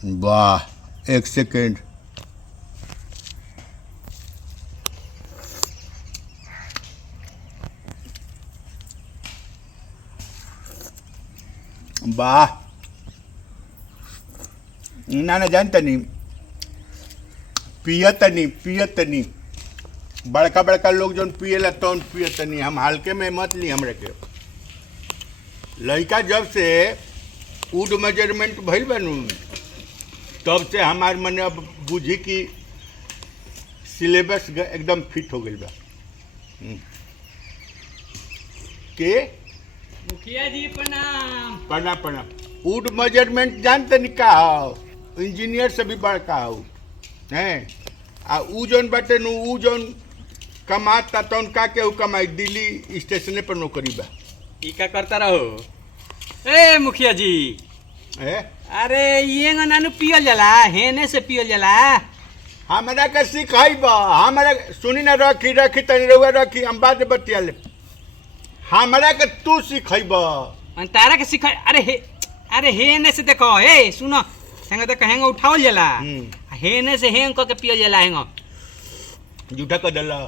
वाह, एक सेकेंड। वाह, ना जानता नहीं, पियत नहीं। बड़का बड़का लोग जौन पियला तौन पियत नहीं, हम हल्के में मत ली। हमरे के लड़का जब से वुड मेजरमेंट भइल बनू तब से हमार मने अब बुझी कि सिलेबस एकदम फिट हो गई बा। के मुखिया जी प्रणाम। प्रणाम प्रणाम। वुड मेजरमेंट जानते नहीं का हो, इंजीनियर से भी बड़का हो हैं। आ उ जौन बाटे नु उ जौन कमाता तौन का के उ कमाई दिल्ली स्टेशने पर नौकरी बा। ई का करता रहो ए मुखिया जी। है अरे ये नानू पियल जाला, हेने से पियल जाला। हमरा के सिखाई बा, हमरा सुनी ना, रखी रखी तनी रहुआ रखी, हम बाद में बतिया ले। हमरा के तू सिखाई बा। मन तारा के सिखा। अरे हेने से देखो, हे सुनो, हेंगा देख हेंगा उठावल जाला, हेने से हेंग क के पियल जाला। हेंगा जूठा कर दला।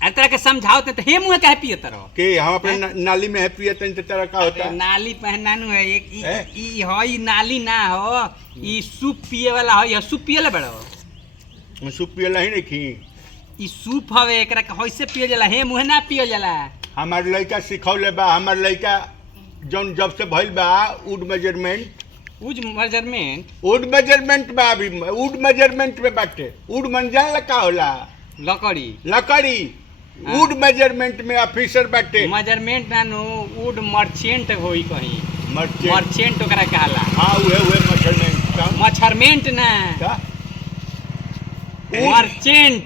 अरे तरह के समझाओ तो हे मुंह काहे पियत रहो के हम अपने नाली में है पियत नहीं, तरह का होता है? नाली पहनानु है एक ई हो, ई नाली ना हो, ई सूप पिए वाला हो। ये सूप पियले बड़ो, सूप पियला ही नहीं खी। ई सूप हवे, एकरा के होइसे पियल जाला, हे मुंह ना पियल जाला। हमार लड़का सिखौले बा। हमार लड़का जौन जब से भइल बा वुड मेजरमेंट वुड मेजरमेंट बा। अभी वुड मेजरमेंट में बाटे। वुड मन जान ला का होला? लकड़ी। वुड मेजरमेंट में ऑफिसर बाटे। मेजरमेंट नानो वुड मर्चेंट होई कहीं। मर्चेंट मर्चेंट ओकरा कहाला। हां उहे मेजरमेंट। मच्छरमेंट ना का मर्चेंट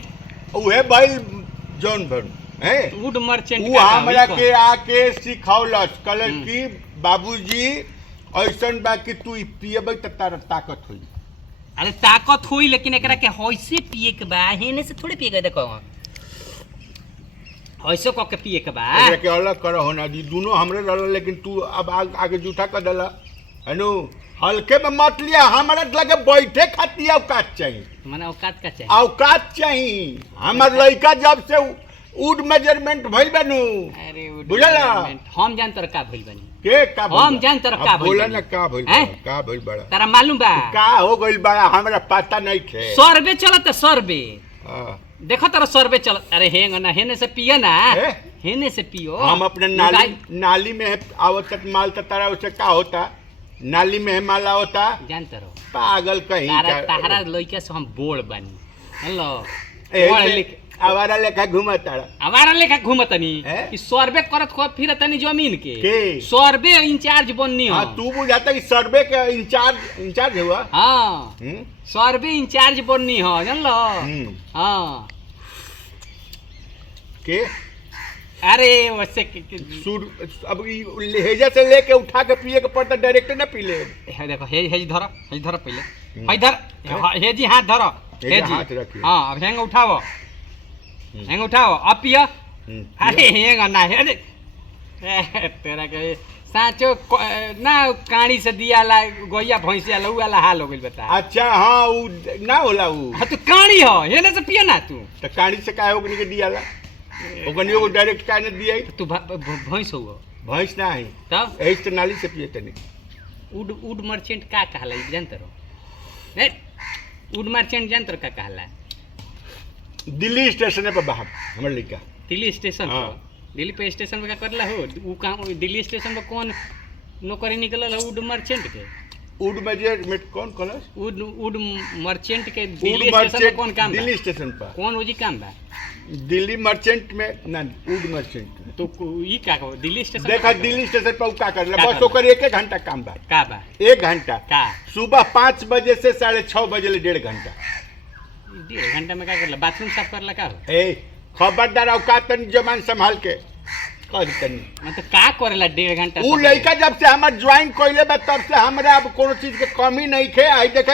उहे भइल जौन भर है वुड मर्चेंट। उ हमरा के आके सिखौलस, कहले कि बाबूजी ऐसन बा कि तू पियबे त तारा ताकत होई। अरे ताकत होई, लेकिन एकरा के होइसे पिए के बा, हेने से थोड़े पिए के। देखो होइसे क के पिए के बा। एकरा के अलग कर होना दी, दोनों हमरे रहल, लेकिन तू अब आगे जूठा कर दला हनु। हल्के में मत लिया, हमरा लगे बैठे खाती औकात चाहिए। माने औकात का चाहिए? औकात चाहिए। हमर लड़का जब से वुड मेजरमेंट भइल बनू, अरे बुझला? हम जान तर का भइल बनी के का हम जान तर का भइल। बोला ना का भइल बा, का भइल बड़ा तारा मालूम बा का हो गइल बड़ा? हमरा पता नहीं थे। सर्वे चलत, सर्वे हां देखो तारा सर्वे चलत। अरे हेंग ना, हेने से पियो ना, हेने से पियो। हम अपने नाली में आवत माल तारा उसे का होता? नाली में माल होता जानते रहो पागल कहीं का। तारा लइका से हम बोल बनी, हेलो आवारा लेखा घूमता। हमारा लेखा घूमतनी कि सर्वे करत फिरतनी जमीन के सर्वे इंचार्ज बननी हो। तू बुझाता कि सर्वे के इंचार्ज हुआ? हाँ सर्वे इंचार्ज बननी हो, जान लो। हाँ के अरे वैसे अब लेहेजा से लेके उठा के पिए के पड़ता, डायरेक्ट ना पी ले। देखो हेज धरो पहले, हेजी हाथ धरो, हेजी। हाँ अब हेंग उठाओ, हेंग उठाओ, अब पिया। अरे हेंग ना है तेरा के साचो ना, काणी से दिया ला गोइया भैंसिया ला वाला हाल हो गइल बता। अच्छा हाँ उ ना होला उ। हाँ तू काणी हो, हेने से पिया ना तू। तो काणी से काहे ओकनी के दिया ला? ओकनी को डायरेक्ट काहे न दिया? तू भैंस हो? भैंस ना है तब एही तो नाली से पिए तनी। वुड मर्चेंट का कहला जानते रहो? वुड मर्चेंट जानते रहो का कहला? दिल्ली स्टेशन पे बाहर हमर लड़का। दिल्ली स्टेशन पर? दिल्ली पे स्टेशन पे का करला हो? उ काम दिल्ली स्टेशन पे कौन नौकरी निकलल हो वुड मर्चेंट के? वुड मेजरमेंट कौन कहलस? वुड मर्चेंट के दिल्ली स्टेशन पे कौन काम? दिल्ली स्टेशन पर कौन ओजी काम बा? दिल्ली मर्चेंट में ना, वुड मर्चेंट। तो ई का कहो दिल्ली स्टेशन? देखा दिल्ली स्टेशन पर का करला, बस ओकर 1 घंटा काम बा। का बा? 1 घंटा का? सुबह 5 बजे से 6:30 बजे ले 1.5 घंटा। 1.5 घंटा में का करला? बाथरूम साफ करला का हो? ए खबरदार औकात तनी जमान संभाल के कर तनी। मतलब का करेला 1.5 घंटा? उ लड़का जब से हमर ज्वाइन कइले बा तब से हमरा अब कोनो चीज के कमी नहीं खे। आई देख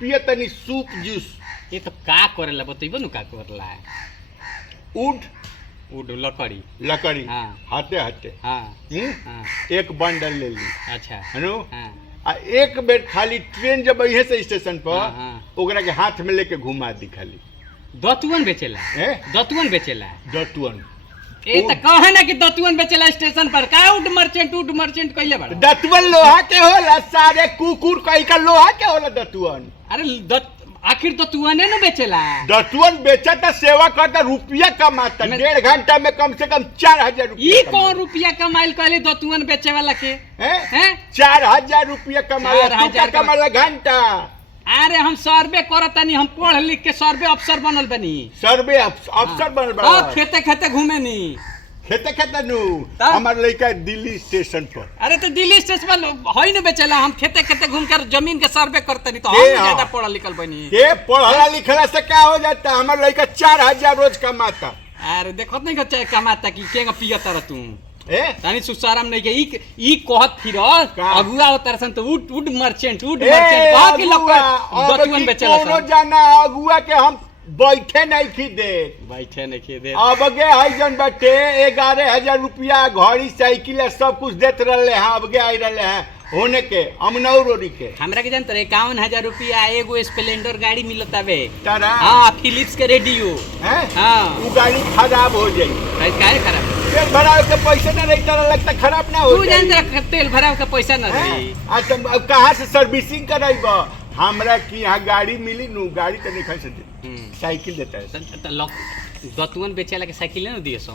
पिए तनी सूप जूस। ये तो का करेला बतइबो न का करला? वुड लकड़ी। लकड़ी। हाँ हाथे हाथे। हाँ एक बंडल ले ली। अच्छा हेलो हाँ आ एक बेर खाली ट्रेन जब अइहे से स्टेशन पर हाँ। ओकरा के हाथ में लेके घुमा दी खाली दतुअन बेचेला दतुअन बेचेला दतुअन ए त कहे ना कि दतुअन बेचेला स्टेशन पर का उड मर्चेंट कइले बड़ा दतुअन लोहा के होला सारे कुकुर कई का लोहा के होला दतुअन अरे आखिर दतुअने न बेचेला दतुअन बेचता सेवा करता रुपया कमाता 1.5 घंटा में कम से कम 4000 रुपया ई कौन रुपया कमाइल कहले दतुअन बेचे वाला के हैं 4000 रुपया कमाया तू कमाला घंटा अरे हम सर्वे करतानी हम पढ़ लिख के सर्वे अफसर बनल बनी सर्वे अफसर बनल बा खेते खेते घूमे नी खेते नु हमार लड़का दिल्ली स्टेशन पर अरे तो दिल्ली स्टेशन पर होई न बेचेला हम खेते खेते घूम कर जमीन के सर्वे करतानी तो हम ज्यादा पढ़ल लिखल बनी के पढ़ला लिखला से क्या हो जाता हमार लड़का 4000 रोज कमाता अरे देखत नहीं कि कमाता कि केगा पियता रह तू तानी सुसाराम नहीं के ई कहत फिर अगुआ उतरसन तो उड मर्चेंट कह के लोग दतुअन बेचेला कोनो जाना अगुआ के हम बैठे नहीं दे अब गे हईजन बाटे 11000 रुपया घड़ी साइकिल सब कुछ देत रहले हैं अब गे आई रहले हैं होने के अमनौरोरी के हमरा के जानत 51000 रुपया एगो स्प्लेंडर गाड़ी मिलता बे तारा हां फिलिप्स के रेडियो हैं हां वो गाड़ी खराब हो जाई काहे खराब तेल भराव के पैसा ना रही तरह लगता खराब ना हो तू जानत तेल भराव के पैसा ना रही आ तुम कहां से सर्विसिंग कराइब हमरा की यहाँ गाड़ी मिली नु गाड़ी तो नहीं खा सकते साइकिल देता है दतुअन बेचेला के साइकिल न दिए सो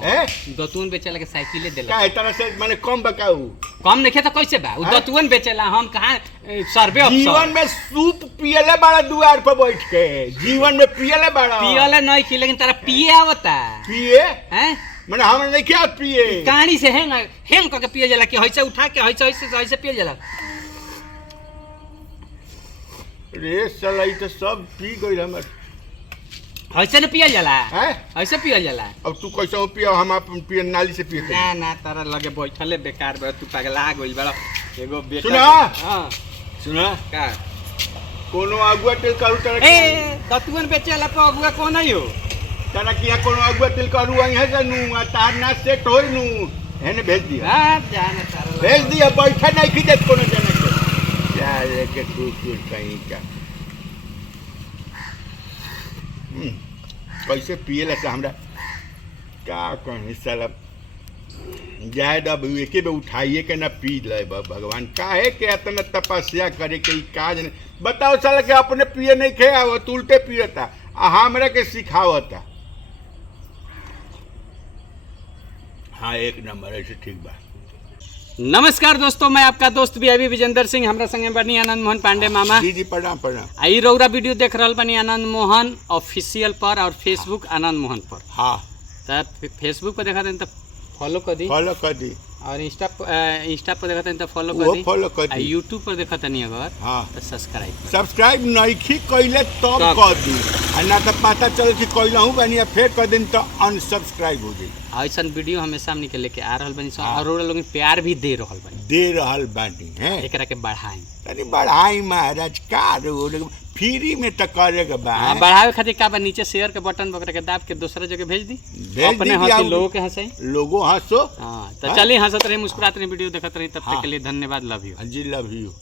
दतुअन बेचेला के साइकिल देला का तरह से माने कम बकाऊ कम नहीं तो कैसे बा दतुअन बेचेला हम कहां सर्वे अफसर जीवन में सूप पियले बड़ा दुआर पर बैठ के जीवन में पियले बड़ा पियले नहीं की लेकिन तेरा पिए आवता पिए हैं माने हम नहीं क्या पिए कहानी से हेंग करके पिए जाला कि ऐसे उठा के ऐसे पिए जाला रे साला ई तो सब पी गइल हमर ऐसे न पियल जाला हैं ऐसे पियल जाला अब तू कैसे पियो हम अपन पिए नाली से पिए ना तारा लगे बैठले बेकार बा तू पगला गइल बड़ा एगो बेटा सुना हां सुना का कोनो अगुआ तेल करू तरह ए दतुअन बेचेला पर अगुआ कोन है हो तारा किया कोनो अगुआ तेल करू आई है जनू आ तार ना सेट होई नु हेने भेज दिया हां जाने तारा भेज दिया बैठा नहीं की देत कोनो जना के यार के कुकुर कहीं का कैसे पियला से हमरा का कहीं साला जाए अब एक बे उठाइए के ना पी ले भगवान काहे के इतना तपस्या करे के काज नहीं बताओ साला के अपने पिए नहीं खे आवत उल्टे पियता आ हमरा के सिखावता हाँ एक नंबर ऐसे ठीक बा नमस्कार दोस्तों मैं आपका दोस्त भी विजेंद्र सिंह हमरा संगे बनी आनंद मोहन पांडे मामा जी प्रणाम आई रौरा वीडियो देख रहल बनी आनंद मोहन ऑफिशियल पर और फेसबुक आनंद मोहन पर हाँ तो फेसबुक पर देखा तो फॉलो कर दी और इंस्टा पर देखा तो फॉलो कर दी यूट्यूब पर देखा नहीं अगर हाँ तो सब्सक्राइब नहीं कैले तब कर दी ना तो पता चल कि कैलहूँ बनी फिर कर दिन तो अनसब्सक्राइब हो जाए ऐसा वीडियो हमेशा हमने के लेके आ रहल बनी और लोग प्यार भी दे रहल बानी हैं एकरा के बढ़ाई तनी बढ़ाई महाराज का फ्री में तो करेगा बा बढ़ावे खातिर का बा नीचे शेयर के बटन बकरा के दाब के दूसरा जगह भेज दी अपने हंसी लोगों के हंसाई लोगों हंसो हां तो चलिए हंसत रहे मुस्कुराते रहे वीडियो देखते रहे तब तक के लिए धन्यवाद लव यू जी लव यू